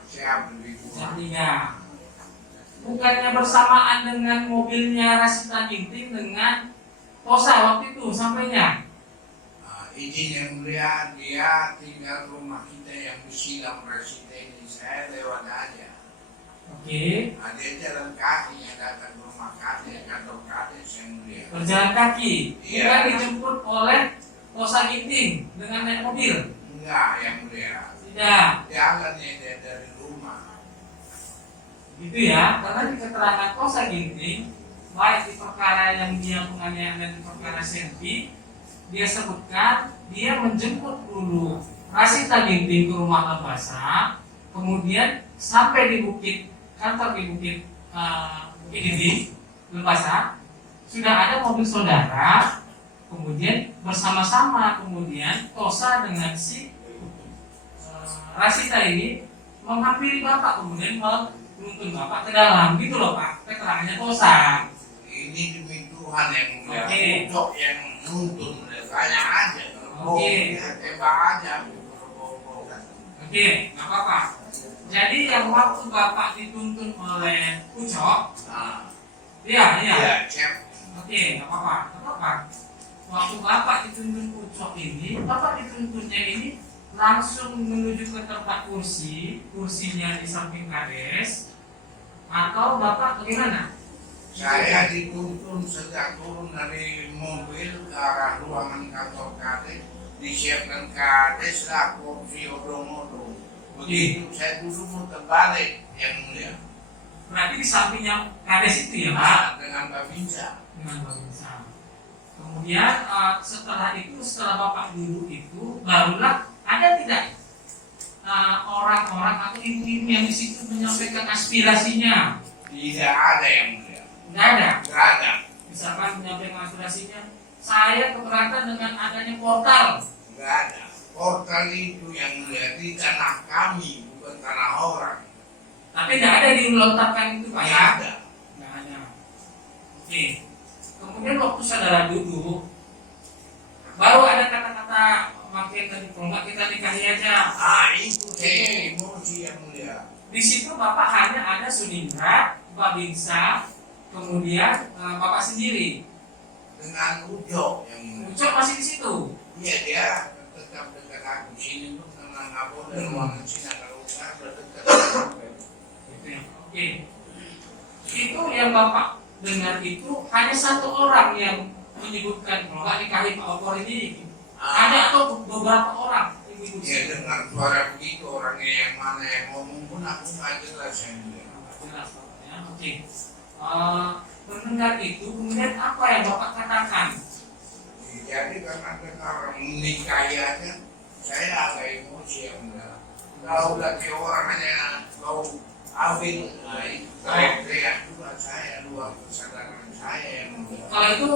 Siapa ibu? Jam 3. Bukannya bersamaan dengan mobilnya Rasita Ginting dengan Tosa waktu itu sampainya. Izin yang mulia, dia tinggal rumah kita yang bersilang Rasita ini, saya lewat aja. Oke. Dia jalan kaki yang datang ke rumah kades, kantor kades yang mulia. Berjalan kaki. Iya. Bukan dijemput oleh Tosa Ginting dengan naik mobil. Enggak yang mulia. Tidak. Jalannya dia dari rumah. Gitu ya. Karena di keterangan Tosa Ginting, baik di perkara yang dia menganiaya dan di perkara Selfie, dia sebutkan dia menjemput dulu Rasita Ginting ke rumah Labasa, kemudian sampai di kantor di Bukit ini Labasa sudah ada mobil saudara, kemudian bersama-sama kemudian Tosa dengan si Rasita ini menghampiri Bapak, kemudian menuntun Bapak ke dalam, gitu loh Pak, keterangannya Tosa. Ini demi Tuhan yang mulia. Oke. Untuk yang nuntun, tanya aja. Oke. Tembak aja. Oke, nggak apa-apa. Jadi yang waktu Bapak dituntun oleh Ucok, Nah, iya. iya, Chef. Oke, nggak apa-apa. Waktu Bapak dituntun Ucok ini, Bapak dituntunnya ini langsung menuju ke tempat kursinya di samping kades, atau Bapak bagaimana? Saya dituntun sejak turun dari mobil ke arah ruangan kantor kades, disiapkan kades lah kursi odong-odong. Begitu saya duduk mau terbalik yang mulia. Berarti di sampingnya kades itu ya Pak? Nah, dengan Babinsa. Dengan Babinsa. Kemudian setelah Bapak duduk itu, barulah ada tidak orang-orang atau ibu-ibu yang di situ menyampaikan aspirasinya? Tidak ada yang mulia. Tidak ada. Tidak ada. Misalkan menyampaikan aspirasinya, saya keberatan dengan adanya portal. Tidak ada. Portal itu yang mulia di tanah kami, bukan tanah orang. Tapi tidak ada dilontarkan itu Pak Tidak ya? ada. Tidak ada. Oke. Kemudian waktu saudara duduk, baru ada kata-kata makin tadi kalau nggak kita nikahi aja. Itu saya emosi yang mulia. Di situ Bapak hanya ada Sunindra, Babinsa, kemudian Bapak sendiri. Dengan Ujo yang mulia. Ucok masih di situ. Iya, dia tetap dekat aku sini tuh karena nggak boleh ruangan sini kalau nggak berdekat. Gitu ya. Oke. Itu yang Bapak dengar itu hanya satu orang yang menyebutkan kalau nggak nikahi Pak Opor ini. Ada atau beberapa orang ibu-ibu Dia dengar suara begitu orangnya yang mana yang ngomong pun aku nggak jelas yang mulia. jelas Bapak ya. Oke. Mendengar itu kemudian apa yang Bapak katakan? Jadi karena dengar menikahi aja, saya agak emosi yang mulia. Kalau lagi orangnya kau ambil, itu teriak juga saya luar kesadaran saya yang mulia. Kalau itu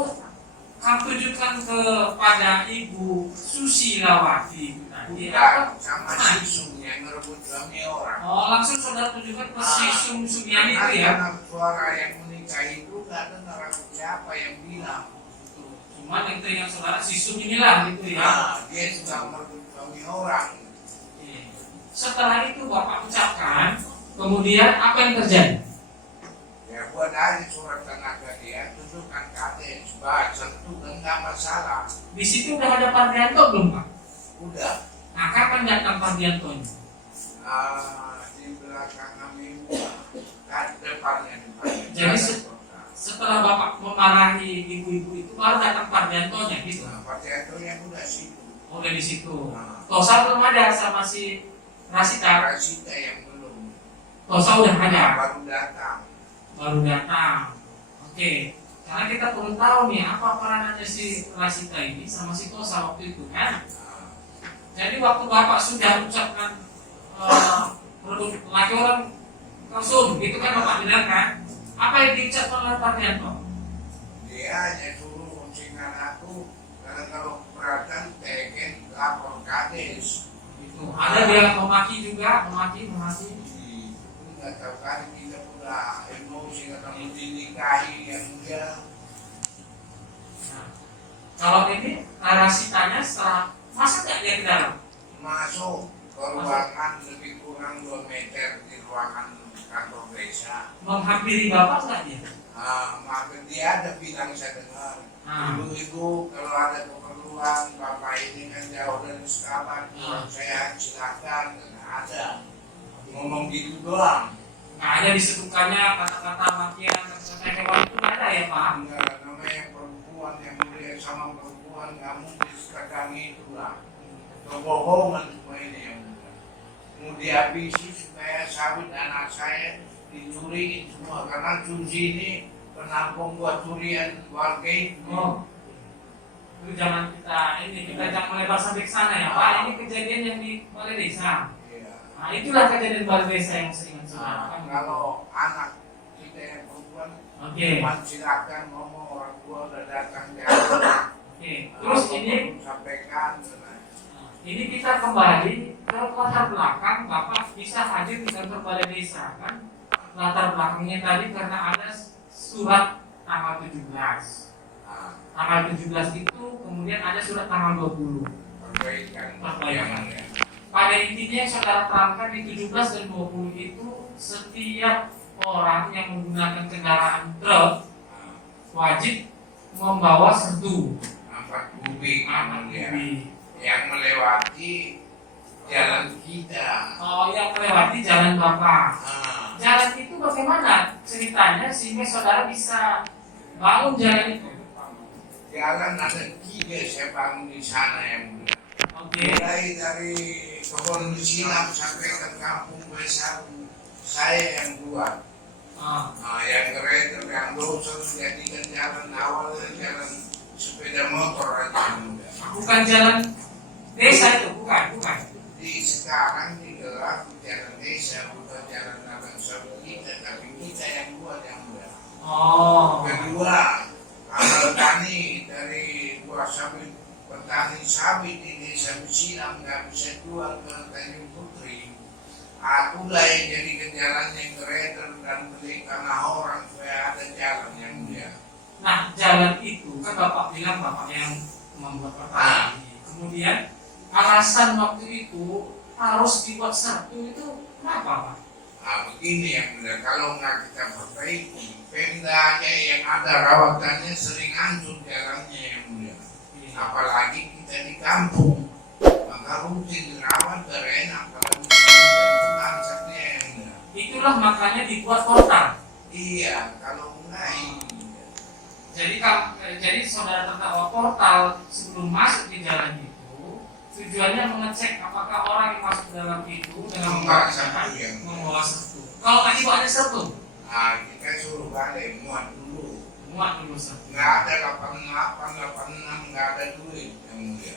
kamu tujukan kepada Ibu Susilawati tadi Bukan, sama Sisung yang merebut suami orang. Oh, langsung saudara tujukan ke si Sumiani itu ya? Karena suara yang menikah itu gak dengar aku siapa yang bilang. Cuma yang teringat saudara si Sum inilah gitu ya. Nah, dia sudah merebut suami orang. Setelah itu Bapak ucapkan, kemudian apa yang terjadi? Ya buat aja surat tenaga dia, tunjukkan kades, baca itu enggak masalah. Di situ udah ada Pardianto belum Pak? Udah. Nah, kapan datang Pardiantonya? Di belakang kami kan depannya. Jadi setelah Bapak memarahi ibu-ibu itu baru datang Pardiantonya gitu. Nah, partai itu yang udah situ. Oh, udah di situ. Nah, Tosa belum ada sama si Rasita. Rasita yang belum. Tosa udah ada. Baru datang. Baru datang. Oke. Karena kita perlu tahu nih apa peranannya si Rasita ini sama si Tosa waktu itu kan. Jadi waktu Bapak sudah ucapkan produk laki orang konsum, itu kan Bapak bilang kan. Apa yang diucapkan oleh Pak Rianto? Dia hanya suruh uncikan aku, karena kalau keberatan teken lapor kades. Itu ada dia memaki juga, memaki. Nggak tahu kan kita udah emosi ketemu dinikahi yang dia. Nah, kalau ini Rasitanya setelah masa nggak dia di dalam? Masuk ke ruangan lebih kurang 2 meter di ruangan kantor desa. Menghampiri Bapak nggak dia? Maka dia ada bilang saya dengar, Ah. ibu-ibu kalau ada keperluan bapak ini kan jauh dari sekapan, saya silakan, dan ada ngomong gitu doang. Nggak ada disebutkannya kata-kata makian, kata-kata hewan itu nggak ada ya Pak? Enggak, namanya perempuan yang melihat sama perempuan kamu disekangi itulah kebohongan semua ini yang mau dihabisi supaya sawit anak saya dicuri semua karena Junji ini penampung buat curian warga itu. Oh, itu jangan kita jangan melebar sampai ke sana ya Pak. Ini kejadian yang di Balai Desa. Iya. Nah itulah kejadian Balai Desa yang sering Nah, kalau anak kita yang perempuan, Oke. silakan ngomong orang tua udah datang di Oke. Terus ini sampaikan. ini kita kembali ke latar belakang Bapak bisa hadir di kantor Balai Desa kan? Latar belakangnya tadi karena ada surat tanggal 17. Tanggal 17 itu kemudian ada surat tanggal 20. Perbaikan. Perbaikan. Pada intinya saudara terangkan di 17 dan 20 itu setiap orang yang menggunakan kendaraan truk wajib membawa sertu 4 kubik ya. kubik. Yang melewati jalan kita. Oh, yang melewati jalan Bapak. Jalan itu bagaimana ceritanya sehingga saudara bisa bangun jalan itu? Jalan ada 3 saya bangun di sana yang mulia. Oke. Mulai dari kebun silam sampai ke kampung Besaru saya yang buat. Yang kereta yang dosa jadikan jalan awal jalan sepeda motor aja mulia. Bukan jalan desa itu, bukan. Di sekarang digelar jalan desa bukan jalan abang sahabat kita tapi kita yang buat yang mulia. Oh. Kedua, amal tani dari buah sawit petani sawit di desa Silam nggak bisa jual ke Tanjung Putri. Akulah yang jadikan jalan yang kereta dan beli tanah orang supaya ada jalan yang mulia. Nah, jalan itu kan Bapak bilang Bapak yang membuat pertama ini. Kemudian alasan waktu itu harus dibuat satu itu kenapa Pak? Begini yang mulia, kalau nggak kita perbaiki, Pemdanya yang ada rawatannya sering hancur jalannya yang mulia. Apalagi kita di kampung, maka rutin dirawat berenak kalau bangsatnya yang mulia. Itulah makanya dibuat portal. Iya, kalau enggak Jadi saudara terdakwa portal sebelum masuk di jalan itu tujuannya mengecek apakah orang yang masuk ke dalam itu dengan Membawa satu yang membawa sertu. Kalau tadi Pak ada sertu, kita suruh balik muat dulu. muat dulu sertu. Nggak ada 88, 86, nggak ada duit yang mulia.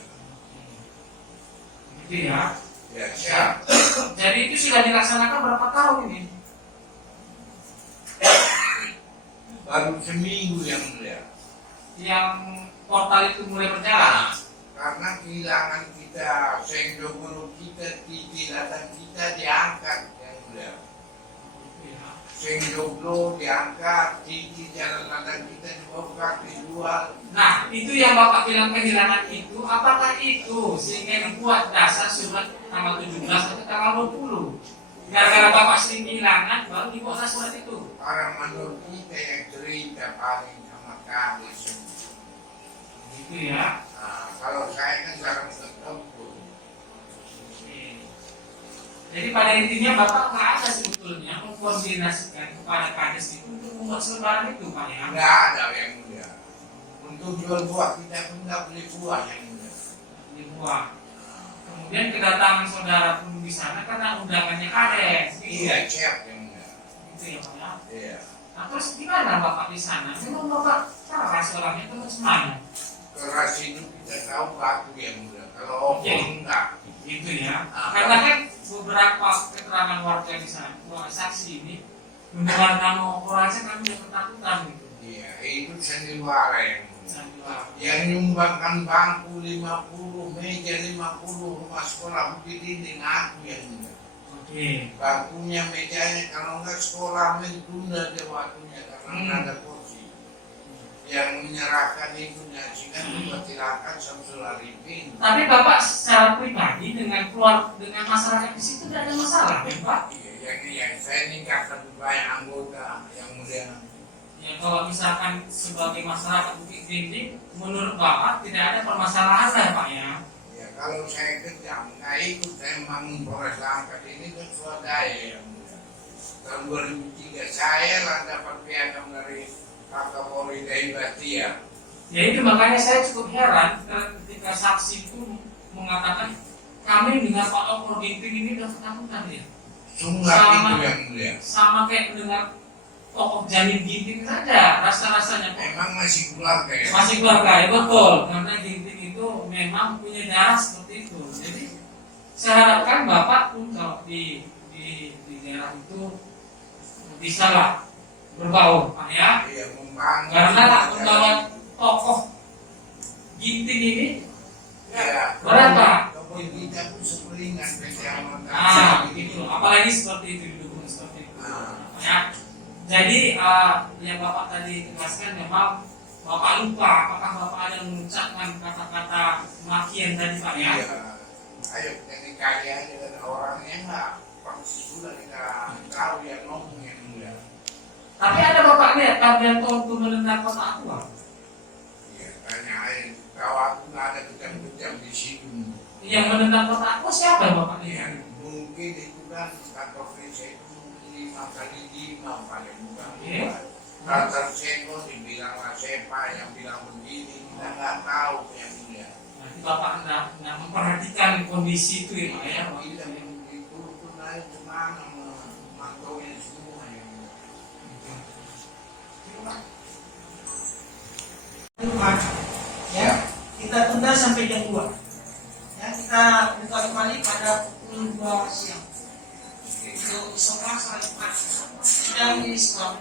Gitu ya. Ya siap. Jadi itu sudah dilaksanakan berapa tahun ini? Baru seminggu yang mulia. Yang portal itu mulai berjalan. Karena kehilangan kita, sehingga guru kita, titiladan kita diangkat yang mulia. Sehingga guru diangkat, titi jalan ladang kita dibongkar, dijual. Nah, itu yang Bapak bilang kehilangan itu, apakah itu sehingga dibuat dasar surat tanggal 17 atau tanggal 20? Gara-gara Bapak sering kehilangan, baru dibuat surat itu. Para menurut kita yang cerita paling sama kami semua. Gitu ya. Kalau saya kan jarang ketemu. Jadi pada intinya Bapak nggak ada sebetulnya mengkoordinasikan kepada Kades itu untuk membuat selebaran itu Pak ya? Nggak ada yang mulia. Untuk jual buah kita pun nggak beli buah yang mulia. Dibuat. Kemudian kedatangan saudara pun di sana karena undangannya Kades. Gitu. Iya siap yang mulia. Gitu ya Pak ya. Iya. Nah, terus gimana Bapak di sana? Memang Bapak keras orangnya itu bagaimana? Keras itu kita tahu batu yang mulia. Kalau Oke. enggak, Gitu ya. Karena kan beberapa keterangan warga di sana, saksi ini mendengar nama orangnya kami udah ketakutan gitu. iya itu sandiwara yang mulia. Sandiwara. Yang nyumbangkan bangku 50, meja 50, rumah sekolah Bukit Dinding aku yang mulia. Oke. Bangkunya, mejanya, kalau enggak sekolah mentunda dia waktunya karena nggak ada kursi. Yang menyerahkan itu sehingga diperkirakan Samsul Arifin. Tapi Bapak secara pribadi dengan dengan masyarakat di situ tidak ada masalah, ya Pak? Iya, yang saya nikahkan banyak anggota yang mulia. Ya kalau misalkan sebagai masyarakat Bukit Dinding, menurut Bapak tidak ada permasalahan lah Pak ya? Ya kalau saya kejam, nggak ikut saya membangun Polres Langkat ini kan swadaya yang mulia. Tahun 2003 saya lah dapat piagam dari Kapolri dari Batia. Ya itu makanya saya cukup heran ketika saksi itu mengatakan kami dengan Pak Oknur Ginting ini udah ketakutan ya. Sungguh itu yang mulia. Sama kayak mendengar tokoh Janin Ginting saja rasa-rasanya kok. Memang masih keluarga ya. Masih keluarga ya betul, karena Ginting itu memang punya darah seperti itu. Jadi saya harapkan Bapak pun kalau di daerah itu bisa lah berbaur Pak ya. Iya membangun. Karena membawa tokoh Ginting ini Ya. berapa? Tokoh kita pun sepelingan kejauhan. Gitu. Apalagi seperti itu didukung seperti itu. Ah. Ya. Jadi yang Bapak tadi jelaskan memang Bapak lupa apakah Bapak ada mengucapkan kata-kata makian tadi Pak ya? Iya. Ayo kita dikali aja dan orangnya nggak pasti sudah kita tahu yang ngomong yang mulia. Tapi ada Bapak lihat Kardianto untuk menendang kotak aqua. Iya, tanya aja. Kalau aku nggak ada kejam-kejam di situ. Yang menendang kotak aqua siapa yang Bapak Iya, lihat? mungkin itu kan kantor Frisa itu 5 kali 5 paling bukan. Iya. Kantor Seko dibilang lah siapa yang bilang begini kita nggak tahu yang mulia. Nanti Bapak nggak memperhatikan kondisi itu ya Pak ya? Kita itu pun aja cuma memantauin semua yang mulia. Pak, ya, kita tunda sampai jam 2. Ya, kita buka kembali pada pukul 2 siang. Untuk sholat salat Jumat. Sidang ini Islam.